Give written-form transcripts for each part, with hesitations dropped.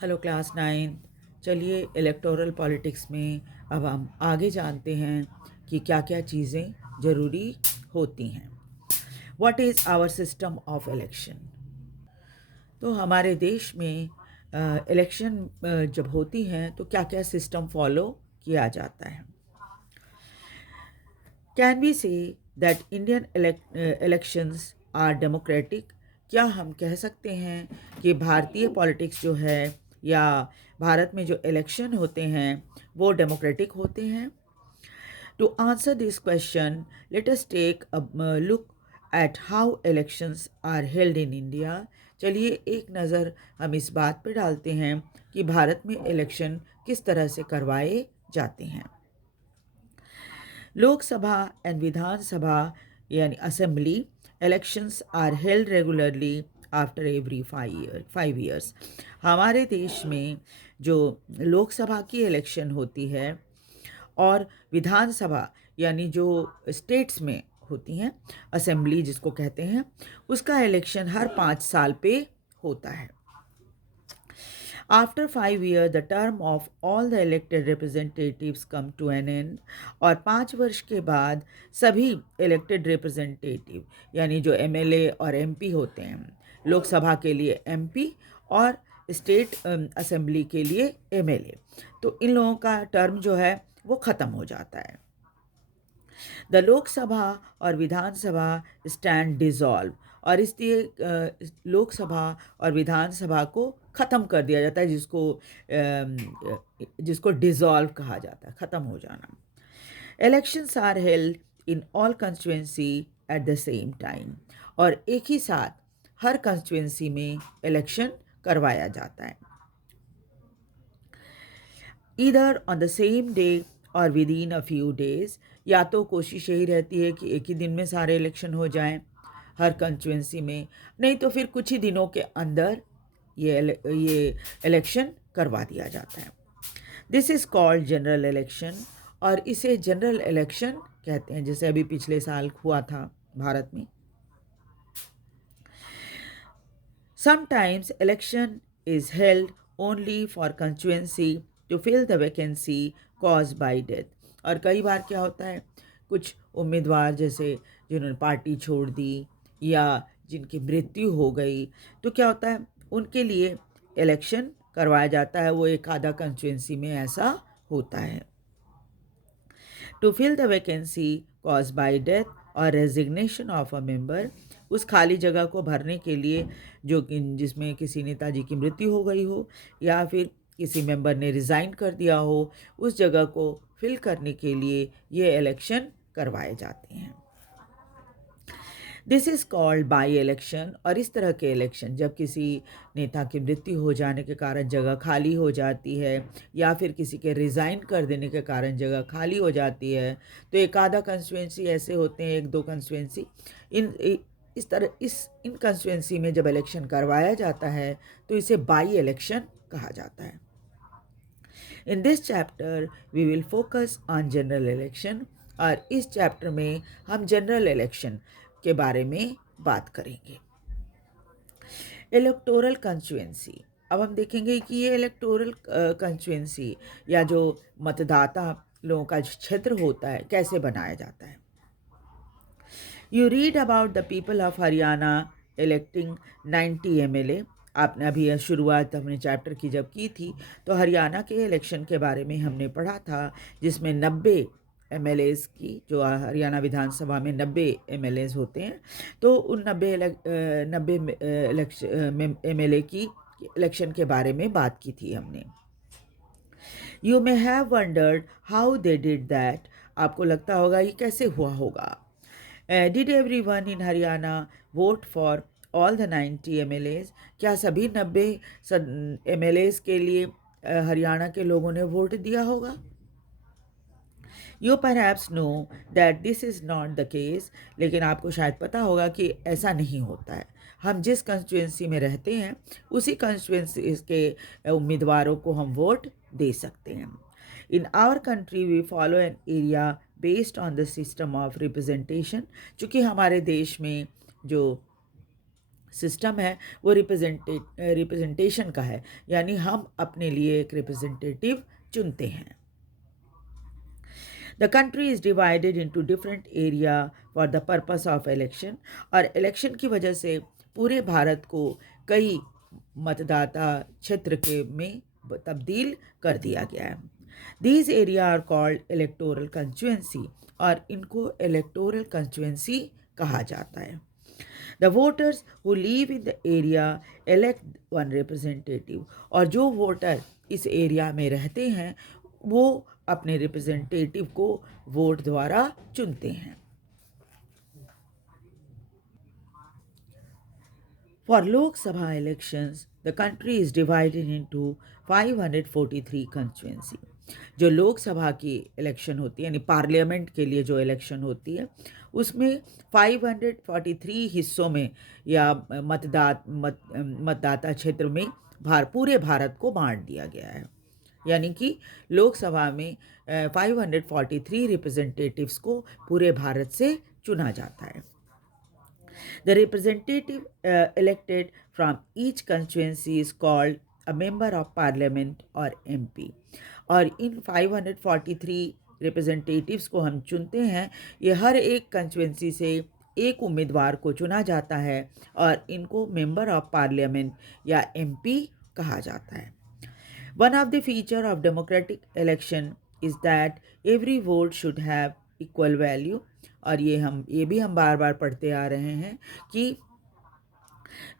Hello class 9। चलिए electoral politics में अब हम आगे जानते हैं कि क्या क्या चीज़ें ज़रूरी होती हैं। What is our system of election. तो हमारे देश में इलेक्शन जब होती हैं तो क्या क्या सिस्टम फॉलो किया जाता है। Can we say that Indian elections are democratic. क्या हम कह सकते हैं कि भारतीय पॉलिटिक्स जो है या भारत में जो इलेक्शन होते हैं वो डेमोक्रेटिक होते हैं। To answer this question let us take a look at how elections are held in India. चलिए एक नज़र हम इस बात पर डालते हैं कि भारत में इलेक्शन किस तरह से करवाए जाते हैं। लोकसभा एंड विधानसभा यानी assembly elections are held regularly after every 5 years। हमारे देश में जो लोकसभा की इलेक्शन होती है और विधानसभा यानी जो स्टेट्स में होती हैं, असेंबली जिसको कहते हैं, उसका इलेक्शन हर 5 साल पे होता है। After 5 years, the term of all the elected representatives come to an end। और 5 वर्ष के बाद सभी इलेक्टेड रिप्रेजेंटेटिव यानी जो एमएलए और एमपी होते हैं, लोकसभा के लिए एमपी और स्टेट असेंबली के लिए एमएलए, तो इन लोगों का टर्म जो है वो ख़त्म हो जाता है। द लोकसभा और विधानसभा स्टैंड डिज़ोल्व, और इसलिए लोकसभा और विधानसभा को ख़त्म कर दिया जाता है, जिसको डिज़ोल्व कहा जाता है, ख़त्म हो जाना। Elections are held in all constituency at the same time, और एक ही साथ हर कंस्टिट्यूएंसी में इलेक्शन करवाया जाता है। Either on the same day और within a few days, या तो कोशिश यही रहती है कि एक ही दिन में सारे इलेक्शन हो जाएं हर कंस्टिट्यूंसी में, नहीं तो फिर कुछ ही दिनों के अंदर ये इलेक्शन करवा दिया जाता है। This is called general election, और इसे जनरल इलेक्शन कहते हैं, जैसे अभी पिछले साल हुआ था भारत में। Sometimes election is held only for constituency to fill the vacancy caused by death। और कई बार क्या होता है, कुछ उम्मीदवार जैसे जिन्होंने पार्टी छोड़ दी या जिनकी मृत्यु हो गई, तो क्या होता है उनके लिए इलेक्शन करवाया जाता है। वो एक आधा कंस्टिट्यूंसी में ऐसा होता है। To fill the vacancy cause by death और रेजिग्नेशन ऑफ अ मेंबर, उस खाली जगह को भरने के लिए जो कि जिसमें किसी नेताजी की मृत्यु हो गई हो या फिर किसी मेंबर ने रिज़ाइन कर दिया हो, उस जगह को फिल करने के लिए ये इलेक्शन करवाए जाते हैं। This is called by election, और इस तरह के इलेक्शन जब किसी नेता की मृत्यु हो जाने के कारण जगह खाली हो जाती है या फिर किसी के रिज़ाइन कर देने के कारण जगह खाली हो जाती है, तो एक आधा कंस्टिट्यूंसी ऐसे होते हैं, एक दो कंस्टिट्यूंसी, इन कंस्टिट्यूंसी में जब इलेक्शन करवाया जाता है तो इसे बाई इलेक्शन कहा जाता है। In this chapter we will focus on general election, और इस चैप्टर में हम जनरल इलेक्शन के बारे में बात करेंगे। इलेक्टोरल कंस्टिट्यूएंसी, अब हम देखेंगे कि ये इलेक्टोरल कंस्टिट्यूएंसी या जो मतदाता लोगों का क्षेत्र होता है कैसे बनाया जाता है। You read about the people of Haryana electing 90 MLA. आपने अभी शुरुआत हमने चैप्टर की जब की थी तो हरियाणा के इलेक्शन के बारे में हमने पढ़ा था, जिसमें 90 एमएलएज की, जो हरियाणा विधानसभा में 90 एमएलएज होते हैं, तो उन 90 एमएलए की इलेक्शन के बारे में बात की थी हमने। You may have wondered how they did that, आपको लगता होगा ये कैसे हुआ होगा। Did everyone in Haryana vote for all the 90 MLAs, क्या सभी 90 एमएलएज के लिए हरियाणा के लोगों ने वोट दिया होगा। You perhaps know that this is not the case, लेकिन आपको शायद पता होगा कि ऐसा नहीं होता है। हम जिस कंस्टिट्यूंसी में रहते हैं उसी कंस्टिट्यूंसी के उम्मीदवारों को हम वोट दे सकते हैं। In our country we follow an area based on the system of representation, चूँकि हमारे देश में जो सिस्टम है वो रिप्रेजेंटेशन का है, यानी हम अपने लिए एक रिप्रेजेंटेटिव चुनते हैं। The country is divided into different area for the purpose of election, और इलेक्शन की वजह से पूरे भारत को कई मतदाता क्षेत्र के में तब्दील कर दिया गया है। These area are called electoral constituency, और इनको इलेक्टोरल कंस्टिट्यूएंसी कहा जाता है। The voters who live in the area elect one representative, और जो वोटर इस एरिया में रहते हैं वो अपने रिप्रेजेंटेटिव को वोट द्वारा चुनते हैं। For Lok Sabha elections the country is divided into 543 constituency. जो लोकसभा की इलेक्शन होती है, यानी पार्लियामेंट के लिए जो इलेक्शन होती है, उसमें 543 हिस्सों में या मतदाता क्षेत्र में पूरे भारत को बांट दिया गया है। यानी कि लोकसभा में 543 रिप्रेजेंटेटिव्स को पूरे भारत से चुना जाता है। The representative elected from each constituency is called a member of parliament or MP. और इन 543 रिप्रेजेंटेटिव्स को हम चुनते हैं, ये हर एक कंस्टिट्यूंसी से एक उम्मीदवार को चुना जाता है और इनको मेंबर ऑफ पार्लियामेंट या एमपी कहा जाता है। One of the feature of democratic election is that every vote should have equal value, और ये भी हम बार बार पढ़ते आ रहे हैं कि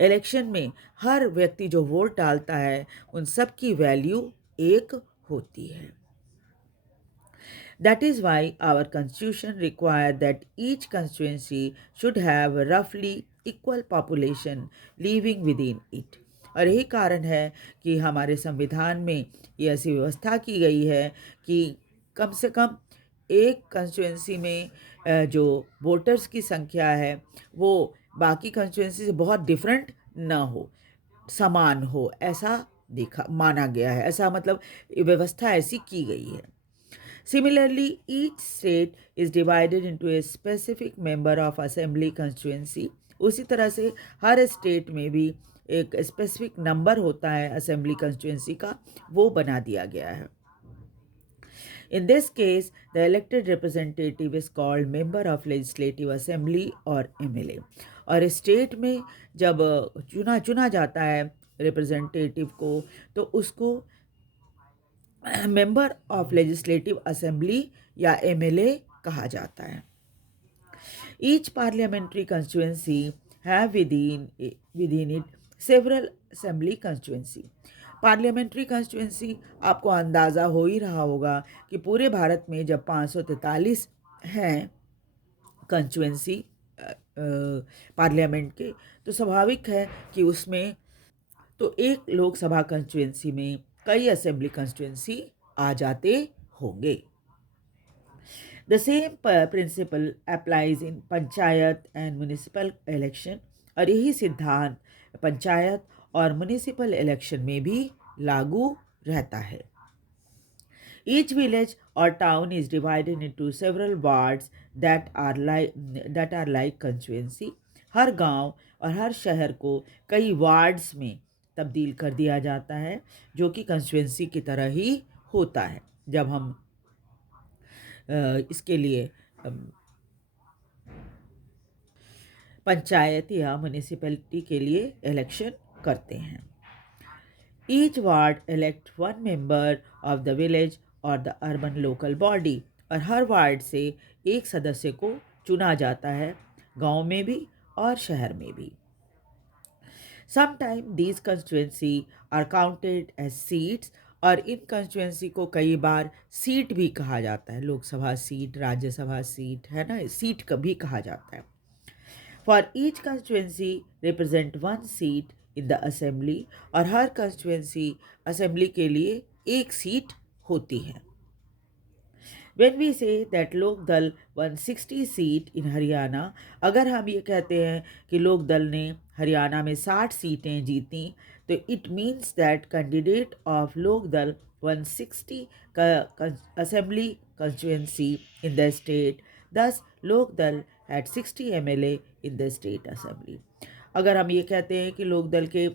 इलेक्शन में हर व्यक्ति जो वोट डालता है उन सब की वैल्यू एक होती है। That is why our constitution requires that each constituency should have roughly equal population living within it. और यही कारण है कि हमारे संविधान में ये ऐसी व्यवस्था की गई है कि कम से कम एक कंस्टिट्यूंसी में जो वोटर्स की संख्या है वो बाकी कंस्टिट्यूंसी से बहुत डिफरेंट ना हो, समान हो, ऐसा देखा माना गया है। ऐसा मतलब व्यवस्था ऐसी की गई है। Similarly, each state is divided into a specific member of assembly constituency. उसी तरह से हर स्टेट में भी एक स्पेसिफिक नंबर होता है असेंबली कंस्टिट्यूंसी का, वो बना दिया गया है। In this case, the elected representative is called member of legislative assembly और MLA. और स्टेट में जब चुना जाता है रिप्रेजेंटेटिव को तो उसको मेंबर ऑफ लेजिस्लेटिव असेंबली या एमएलए कहा जाता है। Each parliamentary constituency have with in it several assembly constituency. Parliamentary constituency आपको अंदाज़ा हो ही रहा होगा कि पूरे भारत में जब 543 हैं कंस्टिट्यूएंसी पार्लियामेंट के, तो स्वाभाविक है कि उसमें तो एक लोकसभा कंस्टिट्यूएंसी में कई असेंबली कंस्टिट्यूएंसी आ जाते होंगे। The same principle applies in panchayat and municipal election, और यही सिद्धांत पंचायत और म्यूनिसिपल इलेक्शन में भी लागू रहता है। Each village or town is divided into several wards that are like constituency. हर गांव और हर शहर को कई वार्ड्स में तब्दील कर दिया जाता है जो कि कंस्टिट्यूंसी की तरह ही होता है जब हम इसके लिए पंचायत या म्यूनिसिपैलिटी के लिए इलेक्शन करते हैं। Each ward elect one member of the village और द अर्बन लोकल बॉडी, और हर वार्ड से एक सदस्य को चुना जाता है, गांव में भी और शहर में भी। Sometime these constituency are counted as seats, और इन कंस्टिट्यूएंसी को कई बार सीट भी कहा जाता है। लोकसभा सीट, राज्यसभा सीट, है ना, सीट कभी कहा जाता है। For each constituency represent one seat in the assembly, और हर कंस्टिट्यूएंसी असेंबली के लिए एक सीट होती है। When we say that लोक दल 160 सीट इन हरियाणा, अगर हम ये कहते हैं कि लोक दल ने हरियाणा में 60 सीटें जीती, तो it means that candidate of लोक दल 160 assembly constituency in the state, thus लोक दल had 60 MLA in the state assembly. अगर हम ये कहते हैं कि लोक दल के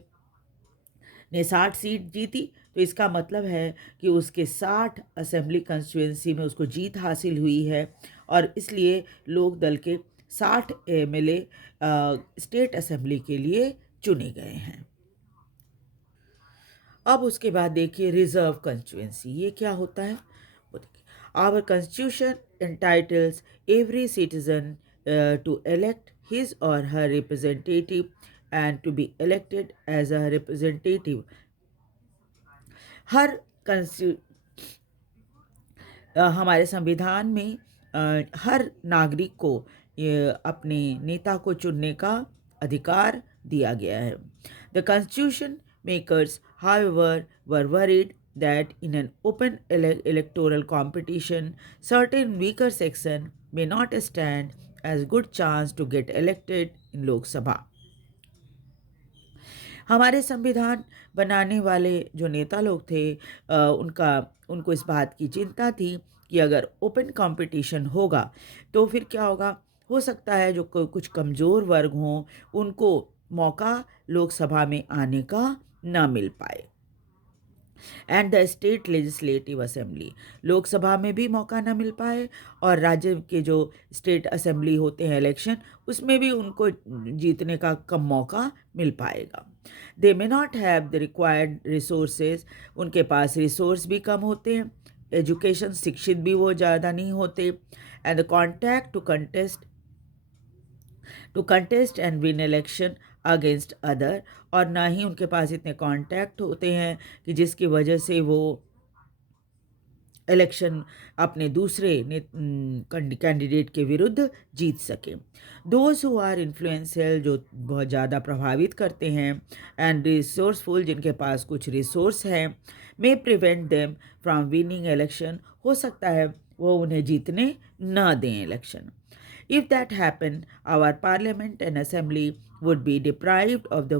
ने 60 सीट जीती, तो इसका मतलब है कि उसके 60 असेंबली कंस्टिट्यूएंसी में उसको जीत हासिल हुई है और इसलिए लोक दल के 60 एमएलए स्टेट असेंबली के लिए चुने गए हैं। अब उसके बाद देखिए रिजर्व कंस्टिट्यूएंसी, ये क्या होता है वो देखिए। Our constitution entitles every citizen to elect his or her representative and to be elected as a representative. हर हमारे संविधान में हर नागरिक को अपने नेता को चुनने का अधिकार दिया गया है। The constitution makers however were worried that in an open electoral competition, certain weaker section may not stand as good chance to get elected in Lok Sabha. हमारे संविधान बनाने वाले जो नेता लोग थे उनको इस बात की चिंता थी कि अगर ओपन कंपटीशन होगा तो फिर क्या होगा, हो सकता है जो कुछ कमज़ोर वर्ग हों उनको मौका लोकसभा में आने का ना मिल पाए। And the state legislative assembly, Lok Sabha में भी मौका ना मिल पाए और राज्य के जो स्टेट असेंबली होते हैं इलेक्शन, उसमें भी उनको जीतने का कम मौका मिल पाएगा। They may not have the required resources, उनके पास रिसोर्स भी कम होते हैं, एजुकेशन शिक्षित भी वो ज़्यादा नहीं होते। And the contact to contest and win election against other, और ना ही उनके पास इतने कॉन्टैक्ट होते हैं कि जिसकी वजह से वो इलेक्शन अपने दूसरे कैंडिडेट के विरुद्ध जीत सके। दोज हु आर इन्फ्लुएंशियल, जो बहुत ज़्यादा प्रभावित करते हैं, एंड रिसोर्सफुल, जिनके पास कुछ रिसोर्स है, may prevent them from winning election, हो सकता है वो उन्हें जीतने ना दें election. If that happened, our parliament and assembly would be deprived of the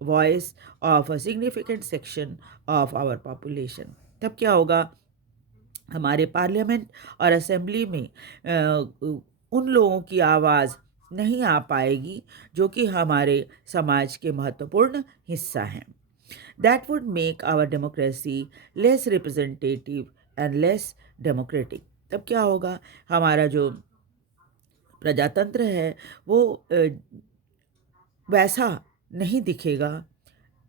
voice of a significant section of our population. तब क्या होगा, हमारे पार्लियामेंट और असेंबली में उन लोगों की आवाज़ नहीं आ पाएगी जो कि हमारे समाज के महत्वपूर्ण हिस्सा हैं। That would make our democracy less representative and less democratic. तब क्या होगा, हमारा जो प्रजातंत्र है वो वैसा नहीं दिखेगा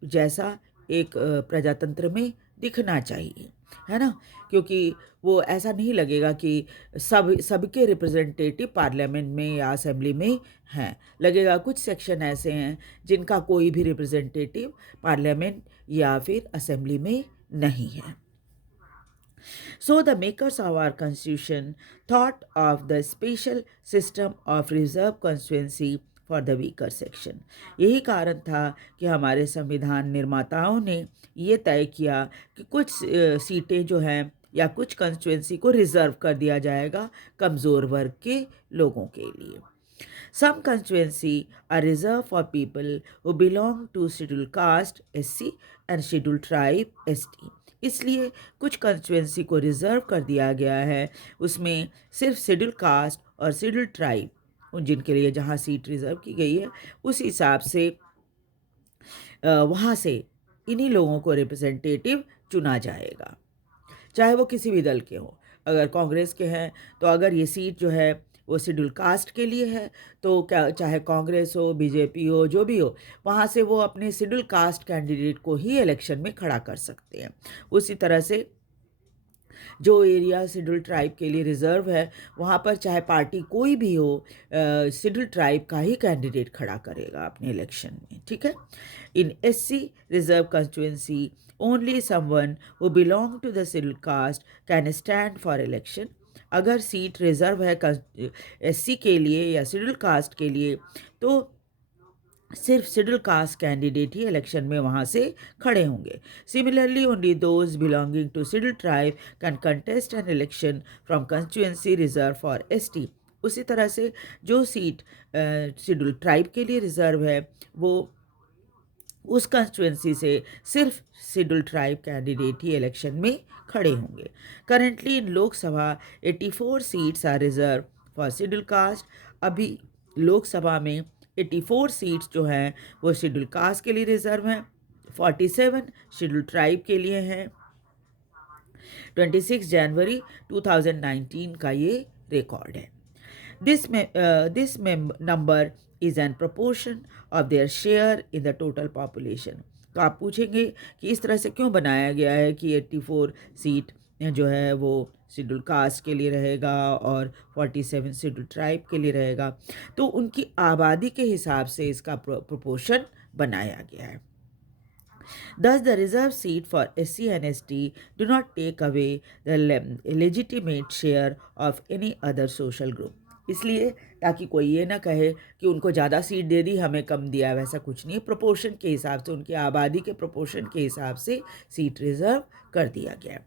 जैसा एक प्रजातंत्र में दिखना चाहिए, है ना, क्योंकि वो ऐसा नहीं लगेगा कि सबके रिप्रेजेंटेटिव पार्लियामेंट में या असेंबली में हैं। लगेगा कुछ सेक्शन ऐसे हैं जिनका कोई भी रिप्रेजेंटेटिव पार्लियामेंट या फिर असेंबली में नहीं है। So the makers of our constitution thought of the special system of reserve constituency for the weaker section. यही कारण था कि हमारे संविधान निर्माताओं ने ये तय किया कि कुछ सीटें जो हैं या कुछ कंस्टिट्यूएंसी को रिजर्व कर दिया जाएगा कमज़ोर वर्ग के लोगों के लिए। Some constituency are reserved for people who belong to scheduled caste SC and scheduled tribe ST. इसलिए कुछ कंस्टिट्यूएंसी को रिजर्व कर दिया गया है, उसमें सिर्फ शेड्यूल कास्ट और शेड्यूल ट्राइब, उन जिनके लिए जहाँ सीट रिजर्व की गई है उस हिसाब से वहाँ से इन्हीं लोगों को रिप्रेजेंटेटिव चुना जाएगा, चाहे वो किसी भी दल के हों। अगर कांग्रेस के हैं तो अगर ये सीट जो है वो शेड्यूल कास्ट के लिए है तो क्या, चाहे कांग्रेस हो, बीजेपी हो, जो भी हो, वहाँ से वो अपने शेड्यूल कास्ट कैंडिडेट को ही इलेक्शन में खड़ा कर सकते हैं। उसी तरह से जो एरिया शेड्यूल ट्राइब के लिए रिजर्व है वहाँ पर चाहे पार्टी कोई भी हो, शेड्यूल ट्राइब का ही कैंडिडेट खड़ा करेगा अपने इलेक्शन में, ठीक है। In SC reserve constituency only someone who belong to the schedule caste can stand for election. अगर सीट रिजर्व है SC के लिए या शेड्यूल कास्ट के लिए तो सिर्फ शेड्यूल कास्ट कैंडिडेट ही इलेक्शन में वहाँ से खड़े होंगे। Similarly only those belonging to schedule tribe can contest an election from constituency reserve for ST। उसी तरह से जो सीट शेड्यूल ट्राइब के लिए रिजर्व है वो उस कंस्टिट्यूएंसी से सिर्फ शेड्यूल ट्राइब कैंडिडेट ही इलेक्शन में खड़े होंगे। Currently in Lok Sabha 84 seats are reserve for schedule caste. अभी लोकसभा में 84 सीट्स जो हैं वो शेड्यूल कास्ट के लिए रिजर्व हैं, 47 शेड्यूल ट्राइब के लिए हैं। 26 जनवरी 2019 का ये रिकॉर्ड है। This number is an proportion of their share in the total population. तो आप पूछेंगे कि इस तरह से क्यों बनाया गया है कि 84 सीट जो है वो शेड्यूल कास्ट के लिए रहेगा और 47 शेड्यूल ट्राइब के लिए रहेगा। तो उनकी आबादी के हिसाब से इसका प्रोपोर्शन बनाया गया है। Thus, the reserved seat for SC and ST do not take away the legitimate share of any other social group. इसलिए ताकि कोई ये ना कहे कि उनको ज़्यादा सीट दे दी हमें कम दिया, वैसा कुछ नहीं है। प्रोपोर्शन के हिसाब से, उनकी आबादी के प्रोपोर्शन के हिसाब से सीट रिजर्व कर दिया गया।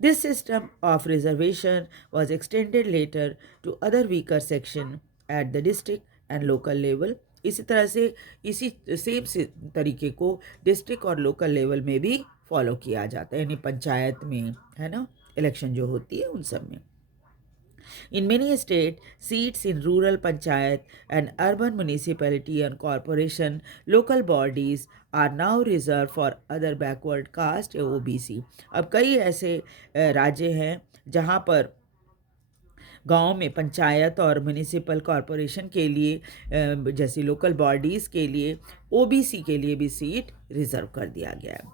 This system of reservation was extended later to other weaker section at the district and local level. इसी तरह से इसी सेम से तरीके को डिस्ट्रिक्ट और लोकल लेवल में भी फॉलो किया जाता है, यानी पंचायत में, है ना, इलेक्शन जो होती है उन सब में। In many states, seats in rural panchayat and urban municipality and corporation local bodies are now reserved for other backward caste या OBC। अब कई ऐसे राज्य हैं जहाँ पर गांव में पंचायत और म्यूनिसिपल कॉरपोरेशन के लिए जैसी लोकल बॉडीज़ के लिए OBC के लिए भी सीट रिजर्व कर दिया गया है।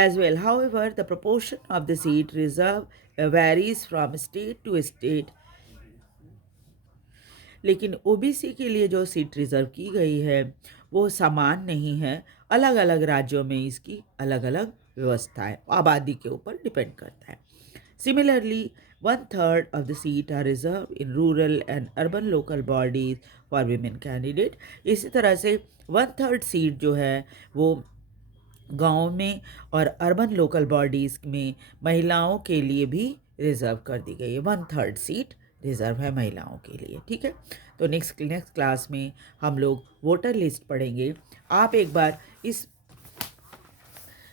As well, however, the proportion of the seat reserve varies from state to state। लेकिन OBC के लिए जो सीट रिजर्व की गई है वो समान नहीं है, अलग अलग राज्यों में इसकी अलग अलग व्यवस्था है, आबादी के ऊपर डिपेंड करता है। Similarly, 1/3 of the seat are reserved in rural and urban local bodies for women candidate। इसी तरह से 1/3 सीट जो है वो गांव में और अर्बन लोकल बॉडीज़ में महिलाओं के लिए भी रिज़र्व कर दी गई है। 1/3 सीट रिज़र्व है महिलाओं के लिए, ठीक है। तो नेक्स्ट क्लास में हम लोग वोटर लिस्ट पढ़ेंगे। आप एक बार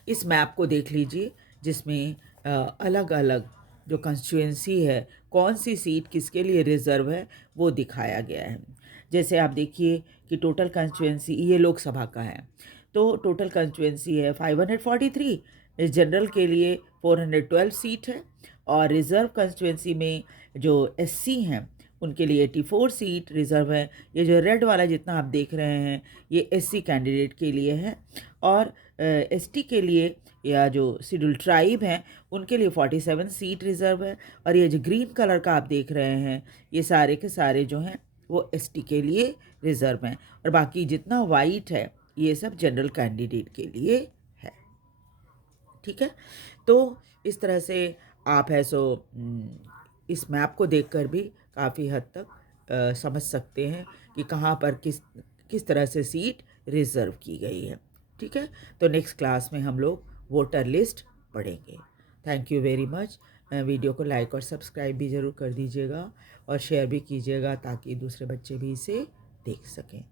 इस मैप को देख लीजिए जिसमें अलग अलग जो कंस्टिट्यूएंसी है, कौन सी सीट किसके लिए रिज़र्व है वो दिखाया गया है। जैसे आप देखिए कि टोटल कंस्टिट्यूएंसी ये लोकसभा का है, तो टोटल कंस्टिट्यूएंसी है 543, जनरल के लिए 412 सीट है, और रिज़र्व कंस्टिट्यूएंसी में जो SC हैं उनके लिए 84 सीट रिज़र्व है। ये जो रेड वाला जितना आप देख रहे हैं ये SC कैंडिडेट के लिए है, और ST के लिए या जो शेड्यूल ट्राइब हैं उनके लिए 47 सीट रिज़र्व है, और ये जो ग्रीन कलर का आप देख रहे हैं ये सारे के सारे जो हैं वो ST के लिए रिज़र्व हैं, और बाकी जितना वाइट है ये सब जनरल कैंडिडेट के लिए है, ठीक है। तो इस तरह से आप है सो इस मैप को देखकर भी काफ़ी हद तक समझ सकते हैं कि कहाँ पर किस तरह से सीट रिज़र्व की गई है, ठीक है। तो नेक्स्ट क्लास में हम लोग वोटर लिस्ट पढ़ेंगे। Thank you very much. Video को लाइक और सब्सक्राइब भी ज़रूर कर दीजिएगा और शेयर भी कीजिएगा ताकि दूसरे बच्चे भी इसे देख सकें।